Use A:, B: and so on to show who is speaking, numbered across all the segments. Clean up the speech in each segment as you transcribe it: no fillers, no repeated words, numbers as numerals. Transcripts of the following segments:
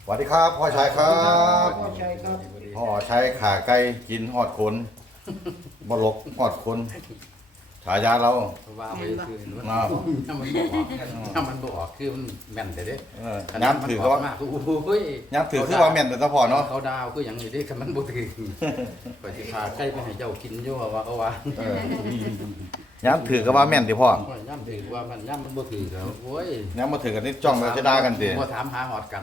A: วัสดีครับพ่อชายครับ
B: พ่อชัยครับ
A: พ่อชายขาไก่กินหอดคนบลกหอดคนฉายาเรา
C: ว่าไปคือถ้ามันบอกคือมันแม่นแต่เด้
A: ย้ำถือก็ว่า
C: โอ้ย
A: ย้ำถือคือว่าแม่นแต่พ่อเนาะ
C: เขาดาวคืออย่างนี้ดิคันมันบ่ถือไปสิพาใกล้ไปให้เจ้ากินอยู่ว่าเขาว่า
A: ย้ำถือก็ว่าแม่นติพ่อย่
C: ำถือว่ามันย่ำมันบ่ถือแล้วโอ้ย
A: ย้ำมาถือกันนี่จ้องมาจะด่ากันติ
C: บ่ถามหาหอดกัน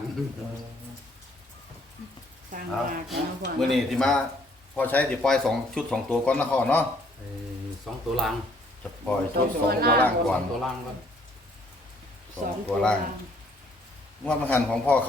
B: สร้างมากันนะพ่อ
A: มื้อนี้ที่มาพ่อใช้สิปล่อย2ชุด2ตัวก่อนนะพ่อเนาะ
C: 2ตัวล่าง
A: จะปล่อยชุด2ตัวล่างก่อน
C: ตัวล่างก่อน
A: 2ตัวล่างว่ามันหันของพ่อเขา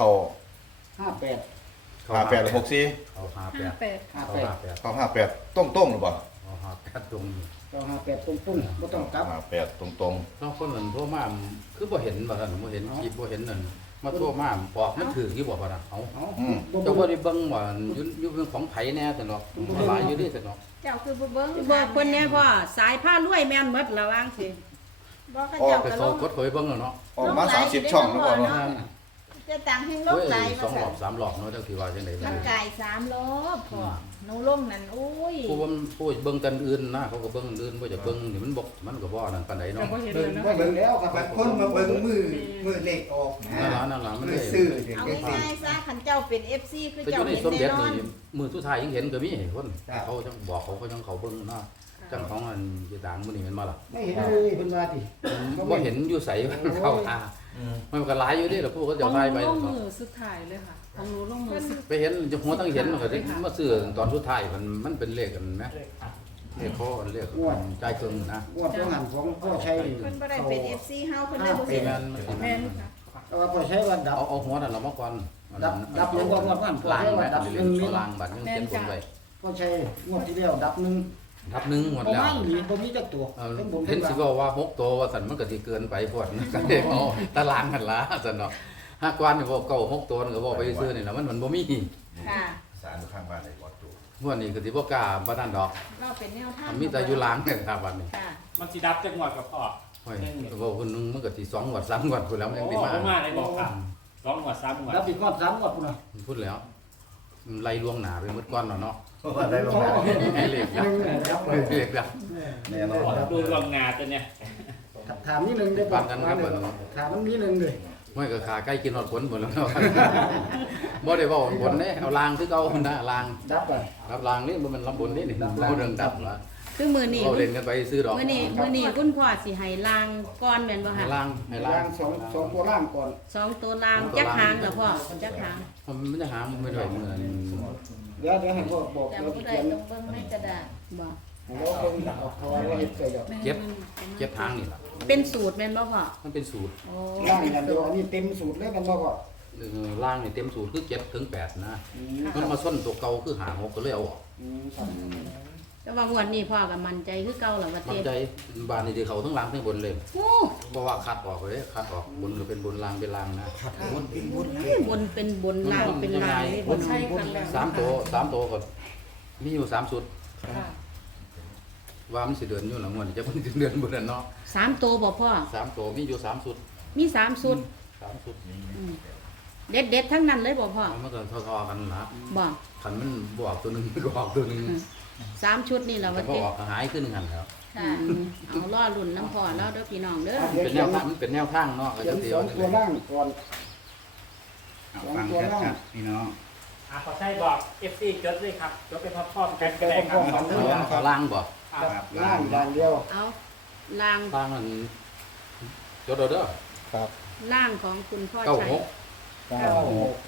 B: 58
A: 58หรือ64
C: เอา58
B: 58
C: เอา58
A: เขา58ต้งๆหรือเปล่า
C: เอา58ตรง
B: เรา58ตุ้งๆบ่ต้องกลับ
A: 58ตรง
C: น้องคนนั้นโทรมาคือบ่เห็นว่าซั่นบ่เห็นคลิปบ่เห็นนั่นมาโทรมาบอกมันถืออยู่บ่ว่าน่ะเอา
B: เอา
A: ๆอืม
C: เจ้าบ่ได้เบิ่งว่าอยู่เรื่องของไผแน่ซั่นเนาะมันหลายอยู่ดิซั่นเนาะ
D: เจ้าคือบ่เบิ่ง
E: บอกคนเนี้ยพ่อสายผ้ารวยแม่นหมดระวังสิ
D: บอกกับเจ้า
C: ไป
D: ก็
C: โซ
D: ลง
C: กดเข้าไปเบิ่งแล้วเนาะ
A: ออกมา30ช่องนะพ่อเนาะ
D: จะต่างให้ล
C: เฮ้
D: ง
C: ย
D: หลาย
C: ส
D: ว่า
C: องร
D: ซั่
C: อน บสามรอบเนาะจังสิว่าจังได๋
D: มันไก่3รอบพ่อหนูลงนั่นโอ้ย
C: ผู้เบิ่งกันอื่นนะเขาก็เบิ่งอื่นบ่จะเบิ่งนี่มันบ่มันก็บ่นั่นปานใด
E: แต่
C: เนาะ
E: ก็เห็น
B: เบิ่
E: เล
B: ง
E: ยนะ
B: บ่เบิ่งแล้วครับ
F: บางคนมาเบิ่งมือเลขออกนะ
C: นั่นล่ะมัน
F: มื
C: เล
F: อย ซื้อเด็ก
D: เอา
F: เด็ก
D: ง่ายๆซะคันเจ้าเป็น FC คือ
C: ไปอ
D: เจ้า
C: ยู่ใน
D: เห็น
C: สมเด็
D: แน่
C: จ
D: นอน
C: นี่มือสุดท้ายยังเห็นก็มีคนเขาจังบอกเขาจังเขาเบิ่งเนาะจังของอันสิดังมื้อนี้แม่นบ่ล่ะ
B: ไม่เห็นเลยเพิ่นว่าติ
C: บ่เห็นอยู่ไสเขาหามันก็หลายอยู่เด้ล่ะผู้ก็
E: ข
C: จะ
E: องห
C: ทาย
E: นู
C: ไป
E: ลงมือสุดท้ายเลยค่ะของหนูลงมือสุด
C: ไปเห็นจะหัวตั้งเห็นมันก็ได้มาซื้อตอนสุดท้ายมันเป็นเลขกันไหมเลขเขาเลขใจายเกินนะ
B: งวดของหันของพ่อชัยนี่
D: เพิ่นบ่ได้เป็น FC เฮาเพิ่นเลยบ่
C: เป็
D: เห็
C: น
D: น
C: งาน
E: แม่นค่ะ
B: แต่ว่าพ่อชัยว่าดับ
C: เอาหัวนั่นเรามาก่อน
B: ดับยังว่างวดนั้นพ่อ
C: ล้าง
B: ชัย
C: ไหม
B: ว่าดับ
C: เรี
B: ห
C: ย
B: นึ่
C: น
B: งนี่
C: เขาล้างบัตรยังเขียนคนไป
B: พ่อชัยงวดที่แล้วดับหนึ่ง
C: ทับหนึ่งหมด
B: บ่
C: แล้ว
B: ไม่มีบ่มีจักตัว
C: เห็นสิบอกว่า6ตัวว่าสันมันก็สิเกินไปพอดก็เด็กเอาตารางกันละสันเนาะหากวันนี่บอกเก่า6ตัวก็บอกไปซื้อนี่แหละมันบ่มี
D: ค่ะ
A: สารข้างบ้านได้วัดตัว
C: งวดนี้ก็สิบ่กล้าบ่นั่นดอก
D: เราเป็นแนวทาง
C: มีแต่อยู่ล้างเนี่ยครับวันนี้
D: ค่ะ
G: มันสิดับจังหวัดกับพ่อ
C: โอ้ยบอกคนนึงมันก็สิ2งวด3งวดพุ่นแล้วมันยัง
G: โอ้
C: สิมา
G: ผมมาเลยบอกครับ2 หวัด 3 หวัด
B: ดับอีกงวด3งวดพุ่นน่ะ
C: พูดแล้วไล่ล่วงหน้าไปหมดก้อนแล้วเนาะ
A: ได้ลงแล้ว
C: ให้เหล็ก
B: ห
C: ดับ
B: นึ่งเนี่ยดับเลย
C: เหล็กดับ
A: แน่นอน
G: ดูลวงหนาตัวเนี่ย
B: ถามนิดนึงได้
C: ปานกันครับเพิ่น
B: ถามมันนิดนึงเลย
C: ไม่ก็ขาใกล้กินหอดผลหมดแล้วเนาะ บ่ได้บอกผลเด้เอาลางคือเก่านะลาง
B: ดับอ่ะ
C: รับลางนี่มันลำบนนี่นี่บ่เรื่องดับล่ะ
E: คือมือนี่
C: เราเล่นกันไปซื้อดอก
E: มือนี่คุณพ่อสิให้ลางก้อนแม่นบ่
C: ให้
E: ค่ะ
C: ลางให้ลา
B: ล่าง งสองตัวล่างก่อน
E: สองตัวลางจักหางเหรอพ่อจักหาง
C: มันจะหาไม่ได้มื้อนั้น
B: เดี๋ยวให้พ่อบอก
D: แต่
B: เรา
D: บ่
B: เขี
D: ได้
B: ยน
D: ต้องเบิ่งในกระดาษ
E: บอก
B: เราเพิ่งเอาพอว่าเฮ็ดใส่ดอก
C: เก็บทางนี่ล่ะ
E: เป็นสูตรแม่นบ่พ่อ
C: มันเป็นสูตร
E: โอ้
B: ล่างอย่างเดียวอันนี้เต็มสูตรเลยกันบ่พ่อ
C: ลางนี่เต็มสูตรคือ7ถึง8นะ
B: อืม
C: มันมาส้นตัวเก่าคือหา6ก็เลยเอาออก
B: ครับ
E: แต่ว่างวดนี้พ่อก็มั่นใจคือเก่าแล้วว่า
C: มัน
E: เต็ม
C: ใจบ้านนี่ที่เขาทั้งล่างทั้งบนเลย
E: โอ้
C: เพราะว่าคัดออกเลยคัดออกบนก็เป็นบนล่างเป็นล่างนะ
B: บนเป็นบนนะ
E: บนเป็นบนลางเป็นลางนี่บ่
D: ใช่
E: เนาะ
D: ครั้งแล้ว
C: 3ตัวก็มีอยู่3ชุด
D: ค่ะ
C: ว่ามันสิเดือนอยู่หลังวันจะมันสิเดือนบ่เดือนเนาะ
E: สามตัวบ่พ่อ
C: 3ตัวมีอยู่3ชุด
E: มีสามสูตร
C: 3ชุด
E: เด็ดๆทั้งนั้นเลยบ่พ่อ
C: มันก็เท่าๆกันนะ
E: บ่
C: คันมันบ่ออกตัวหนึงก็ออกตัวหนึง
E: สามชุดนี่แหละ
C: แต่
E: ว่า
C: บ่
E: เต็ม
C: ออกก็หายขึ้นหนึงหั่นแล้ว
D: ค่ะ
E: เอาล่อรุ่นน้ำพ่อแล้วเด้อพี่น้องเด้อ
C: เป็นแนวทางมันเป็นแนวทางเนาะก็
B: เขีย
C: จะ
B: น
C: เตีย
B: ส
C: ว
B: อง
C: นี่
B: ตัว
C: แหละ
B: ล่างก่อน
F: ฟังชัดๆพี่น้อง
G: ขอใช่บอก FC จดเลยครับจดไปพร้อมๆกันก็ได้ครับ
C: เอาล่างบ่
F: ครับ
B: ล่างอย่างเดียว
E: เอาลาง
C: ล่างมันจดเอาเด้อ
B: ครับ
E: ล่างของคุณพ่อชัย
C: 96
B: เก้าหก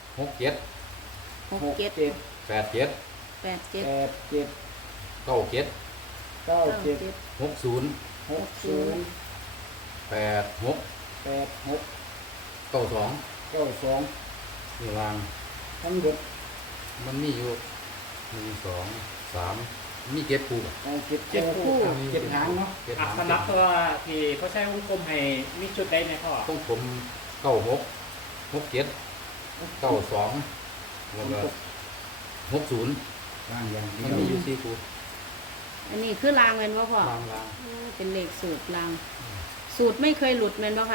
C: 67
E: หกเจ็ด
B: เจ็ด
C: 87
E: แปดเจ็ด
B: แปดเจ็ด
C: 97
B: เก้า
E: เก้า
B: เจ็ด
E: เจ็ด
C: 60
B: หกศูนย์
C: 86
B: แปดหก
C: 92
B: เก้าสอง
C: นี่ล่าง
B: ทั้งหมด
C: มันมีอยู่1 2 3มี7คู่
B: เจ็ดคู่เจ็ดหางเนาะ
C: 7
G: อ่ะ
C: หาง
G: สำหรับตัวที่เขาใช้วงกลมให้มีจุดใดในพ่อ
C: ของผม96 67 92แล้วก็60
F: ฟังอย่างเดี
C: มัน
F: ยว
C: มีอยู่4คู่
E: อันนี้คือลางแม่นบ่พ่อ
C: ล่าง
E: เป็นเลขสูตรลาง สูตรไม่เคยหลุดแม่นบ่ค่ะ
C: บ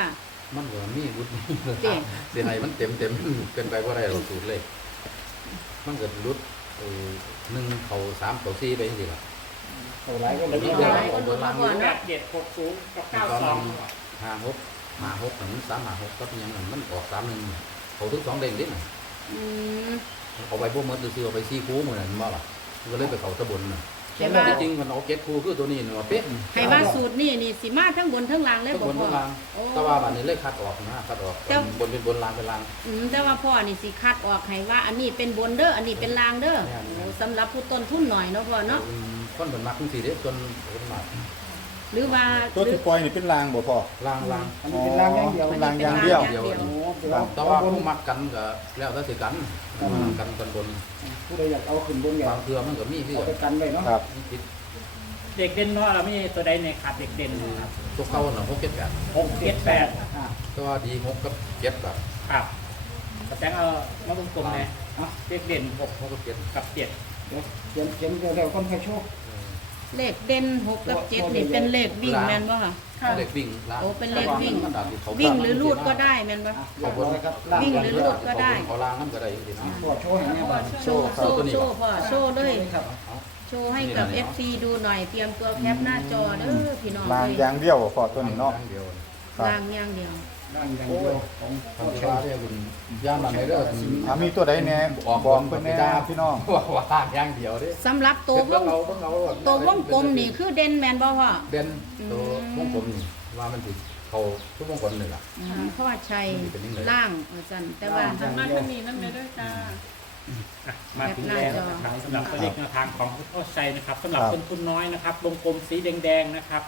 C: มันก็มีรุดนี่
E: เต็ม
C: เสียให้มันเต็มเกินไปบ่ได้หรอกสูตรเลยมันก็รุด1เข้า3เข้า4ไปจังซี่ล่ะ
B: เท่าไรก็เลย
E: เท่าไหร่ก็ดูมาก่อน
G: แป
E: เนาะ
G: ดเจ็ดหกศูนย์กับ
C: ตอ
G: เก้าน สอ
C: นั้
G: ง
C: น56นั่นมัน356ก็เป็นหยังนั่นมันออก31เขาทุก2เด้งดิน่ะ
E: อืม
C: เอาไว้บ่หมดซื่อๆเอาไป4คู่มื้อนั้นบ่ล่ะก็เลยไปเข้าตะบนน่ะ
E: ให้ว่า
C: จริงๆมันเอา7คู่คือตัวนี้น่ะเป๊ะ
E: ให้ว่าสูตรนี่สิมาทั้งบนทั้งล่างเลย
C: ทั้ง
E: บ่
C: บน
E: พ่
C: ทั้
E: อง
C: ล่าง
E: โอ้
C: แต่ว่าบัดนี้เลยคัดออกนะคัดออก
E: แต่
C: บนเป็นบนล่างเป็นล่าง
E: แต่ว่าพ่อนี่สิคัดออกให้ว่าอันนี้เป็นบนเด้ออันนี้เป็นล่างเด้อ
C: แม่นๆ
E: โอ้สำหรับผู้ต้นทุนหน่อยเนาะพ่อเนาะ
C: คนเหมือนมักจังซี่เด้จนคนมาก
E: หรือว่า
H: ตัวที่ปล่อยนี่เป็นรางบ่พ่อ
C: ล่าง
B: อันนี้เป็นรางอย่างเดียว
H: เป็นรางอย่างเดียว
C: เดียว
B: โอ้โห
C: แต่ว่าผู้มักกันก็แล้วแต่สิกันกันบน
B: ผู้ใดอยากเอาขึ้นบนอย่าง
C: บางเทื่อมันก็มีที่
B: เอาไปกันไว้เนาะ
H: ครับ
C: คิด
G: เด็กเด่นเนาะเราไม่ใช่ตัวใดในขาดเด็กเด่นครับ
C: ตัวเก่าน่ะ6 7 8
G: หกเจ็ดแปด
B: อ่า
C: แต่ว่าดี6กับ7แบบ
G: ครับกระแตงเอามาตรงๆเลยเด็กเด่นหก
C: 6กับ7
G: กับเจ็ด
B: เดี๋ยวเขียนเร็วๆคนใครโชค
E: เลขเด่น6กับ7นี่เป็นเลขวิ่งแม่นบ่ค่ะ
C: เด็กวิ่งล่าง
E: โอ้เป็นเลขวิ่ง
C: มันดันเขา
E: วิ่งหรือลูดก็ได้แม่นบ่
B: อ่ะเรียบร้อยครับล่าง
E: วิ่งหรือลูดก็ได้
C: เขาล่างนั่นก็ได้อยู่ดีนะ
B: พ่อโชว์ให้แม่บ้าน
E: โชว์พ่อโชว์เลย
B: ครับ
E: โชว์ให้กับ FC ดูหน่อยเตรียมตัวแคปหน้าจอเด้อพี่น้อง
H: ราง
E: เลย
H: อย่างเดียวบ่พ่อตัวนี้เนาะ
C: เดียว
H: ครับ
E: ล่างอย่างเดียว
B: ล่างอย่างเดียวของพ่อ
C: ทำ
B: โช
C: ที่ว่า
B: ว์
C: เรียกคุณย่านมันในเรื่อง
H: มีตัวใดแน่
C: ออก
H: บอกเพิ่นแน่พี่น้อง
C: ว่าล่างอย่างเดียวเด้
E: สำหรับตัววงตัววงกลมนี่คือเด่นแม่นบ่พ่อ
C: เด่นตัววงกลมนี่ว่ามันสิเขาทุกวงกลมนี่ล่ะ
E: พ่อชัย
C: เป็นยังไง
E: ล่างว่าซั่นแต่ว่า
B: ล่างอย่างเดียว
G: มาถึงแล้วนะครับสำหรับตัวเลขแนวทางของพุทธชัยนะครับสำหรับคนทุนน้อยนะครับวงกลมสีแดงๆนะครับ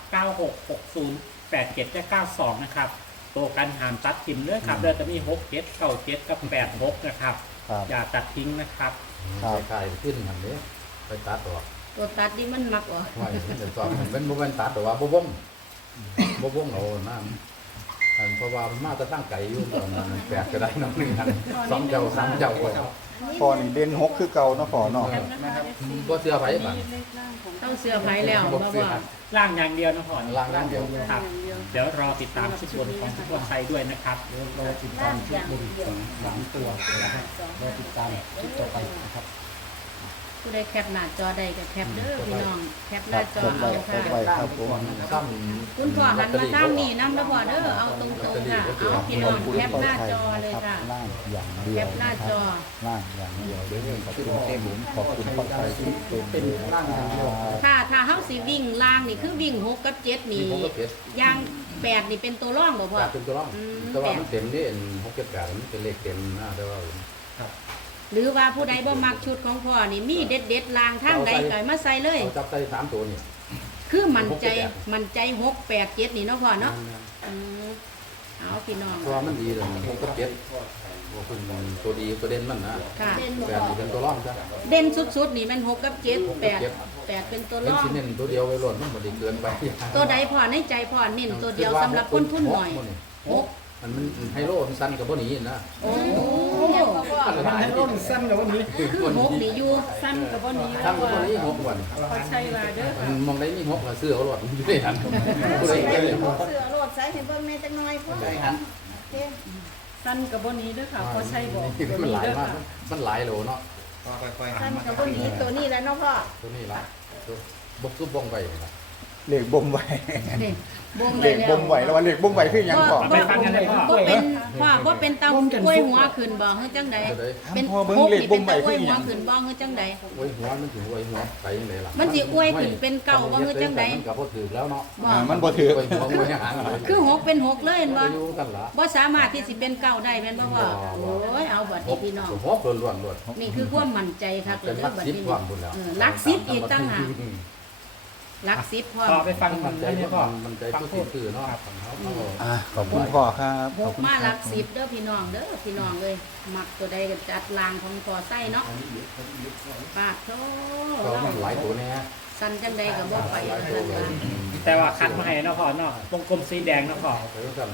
G: 9660 87และ92นะครับตัวกันหามตัดทิมเลือครับเลือจะมี6 7 9 7กับ86นะครับ
H: ครับ
G: อย่าตัดทิ้งนะครับ
H: ครับ
C: คล้ายๆขึ้นหันเด้ไปตัดออก
E: ตัวตัดนี่มันมักออก
C: ว่ามันจะสอบมันเป็นบ่แม่นตัดแต่ว่าบ่วงเอาน้ำอันเพราะว่ามันมาจะตั้งไก่อยู่ตอนนั้นแปลกก็ได้น้ำหนึงอัน2เจ้า3เจ้าไว้
H: พ่อนี่เด่น6คือเก่าเนาะพ่อเนาะ
C: บ่เชื่อไผบัด
E: ต้องเสื้อไผแล้วบ่พ่อ
G: ล่างอย่างเดียวนะพ่อ
C: ล่างอย่างเดียว
G: ครับเดี๋ยวรอติดตามชุดบนของพุทธชัยด้วยนะครับ
B: รอติดตามชุดบน3ตัวนะครับรอติดตามชุดต่อไปนะครับ
E: ผู้ใดแคปหน้าจอใดก็แคปเด้อพี่น้องแคปหน้าจอ
H: จด
E: เอา
H: ไว้
E: ค่ะ
H: ไว้ครับผม
C: ซ้ำ
E: คุณพ่อหันมาทางนี้นำแล้วพ่อเด้อเอาตรงๆค่ะเอาพี่น้องแคปหน้าจอเลยค่ะ
H: ล่างอย่างเดี
E: แค
H: ยว
E: ปหน้าจอ
H: ล่างอย่างเดียวเด้อขอบคุณเต็มหมุนขอบคุณพ่อใจที่เป็นล่างอย่างเดียว
E: ถ้าเฮาสิวิ่งล่างนี่คือวิ่ง6กับ7
C: มี
E: นี่
C: ผมก็เก็บ
E: ย่าง8นี่เป็นตัวร่องบ่พ่อ
C: 8เป็นตัวรอง
E: อืม
C: แต่ว่ามันเต็มนี่6 7 8มันเป็นเลขเต็มนะแต่ว่า
E: หรือว่าผู้ใดบ่มักชุดของพ่อนี่มีเด็ดๆลางทางใดก็ให้มาใส่เลย
C: เอาจับใส่3ตัวนี่
E: คือมั่นใจ6 8 7นี่เนาะพ่อเนาะอืมเอาพี่น้อง
C: เพราะว่ามันดีเลย6กับ7ว่าคุณตัวดีตัวเด่นมันนะ
E: ค่ะ
C: 8นี่เป็นตัวรองจ้ะ
E: เด่นสุดๆนี่มัน6กับ7 8เป็นตัว
C: เป็น
E: ร่อง
C: ชิ้นเน้นตัวเดียวไว้ล้วนมันบ่ได้เกินไป
E: ตัวใดพ่อในใจพ่อเน้นตัวเดียวสำหรับคนทุนหน่อย6
C: มันไฮโลมันสั้นกับบ่หนีนะ
E: โอ้
B: มันให้ร่นสั้นแล้ววันนี้
E: คือ6นี่อยู่
D: สั้นกับวันนี้
C: ทำกับบ่หนี6วัน
D: เขาใช้ว่าเด้อ
C: มันมองได้มี6ละเสื้อเอาหลอดอยู่ในนั้นผู้ใดเก็บ
D: เสือโลดใส่ให้เบิ่งแม่จักหน่อยพ่อสั้นกับวันนี้เด้อค่ะเขาใช้บอกตัว
C: มัน
D: นี้
C: หลาย
D: เด้อ
C: มาก
D: ค่ะ
C: มันหลายโหลเนาะ
F: ก็ค่อยๆหั
D: สั้
F: น
D: น
F: มา
D: กับวันนี้ตัวนี้แหล้วเนาะพ่อ
C: ตัวนี้ละบกซุบบงไปนี่ล่ะ
H: เลขบ่มไว้
E: นี่บ่ง
H: เล
E: ไว้
H: ข
E: แล้ว
H: บ่มไว้แล้วว่าเลขบ่มไว้คือหยังพ่อ
G: ไปฟังกันเลยพ่อ
E: บ่เป็นพ่อบ่เป็นเตากล้วยหัวขึ้นบ่เฮือจังใด
C: จะได้
E: เป็น
H: พ่อเบิ่ง
E: พวก
H: เลข
E: นี่
H: บ่
E: เป็น
H: มไว้
E: เตากล้วย
H: คือห
E: หัว
H: ยัง
E: ขึ้นบ่เฮือจังใด
C: ไว้หัวมันถึงไว้หัวไปยังไงล่ะ
E: มันสิอวยขึ้นเป็นเก่าบ่เฮือจังใด
C: มันก็บ่ถือแล้วเนาะ
E: บ่
H: มันบ่ถือ
C: ไว้หัวไว้หาง
E: คือ6เป็น6เลยเห็นบ่
C: อยู่กันล่ะ
E: บ่สามารถที่สิเป็นเก่าได้แม่นบ่พ่อโอ้ยเอาบัดนี้พี่น้อง
C: หกล้วนๆ
E: นี่คือความมั่นใจครับ
C: เป็น
E: เด้
C: รั
E: อก บัด
C: ซิป
E: นี้
C: ความบุญแล้ว
E: ลัก10อีกต่างหากลัก10พร้อม
G: ต่อไปฟัง
C: มั
G: มัน น
C: ใจ
G: ได้ไหมพ่อ
C: มันใจผู้ที่คือเนาะ
H: ขอบคุณพ่อครับขอบคุณ
E: มา
H: ค
E: ลั
H: รับ
E: ก10เด้อพี่น้องเด้อพี่น้องเอ้ยมักตัวใดก็จัดลางของพ่อใส่เนาะปาดโธ
C: ก็มันหลายตัวแน่
E: สั่นจังใดก็บ่ไป
C: หลาย
E: ข
C: ตัว
E: นาด
C: เลย
E: นั้น
G: แต่ว่าคัดมาให้นะพ่อเนาะวงกลมสีแดงนะพ่อ
C: ไปกัน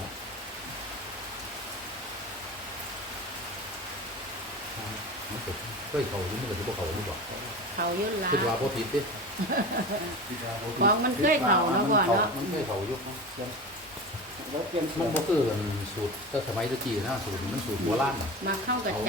C: ก็เขาอยู่มันก็สิบ่เขาอยู่บ่
E: เขาเยอะละ
C: คิดว่าบ่ผิดติ
E: ของมันเคยเข่าเนาะพ่อเนาะ
C: มันเคยเขาอยู่
B: แล้วเตรียม
C: มันบ่คือสูตรแต่สมัยตะกี้นะสูตรมันสูตรโบราณน่ะ
E: มาเข้ากับ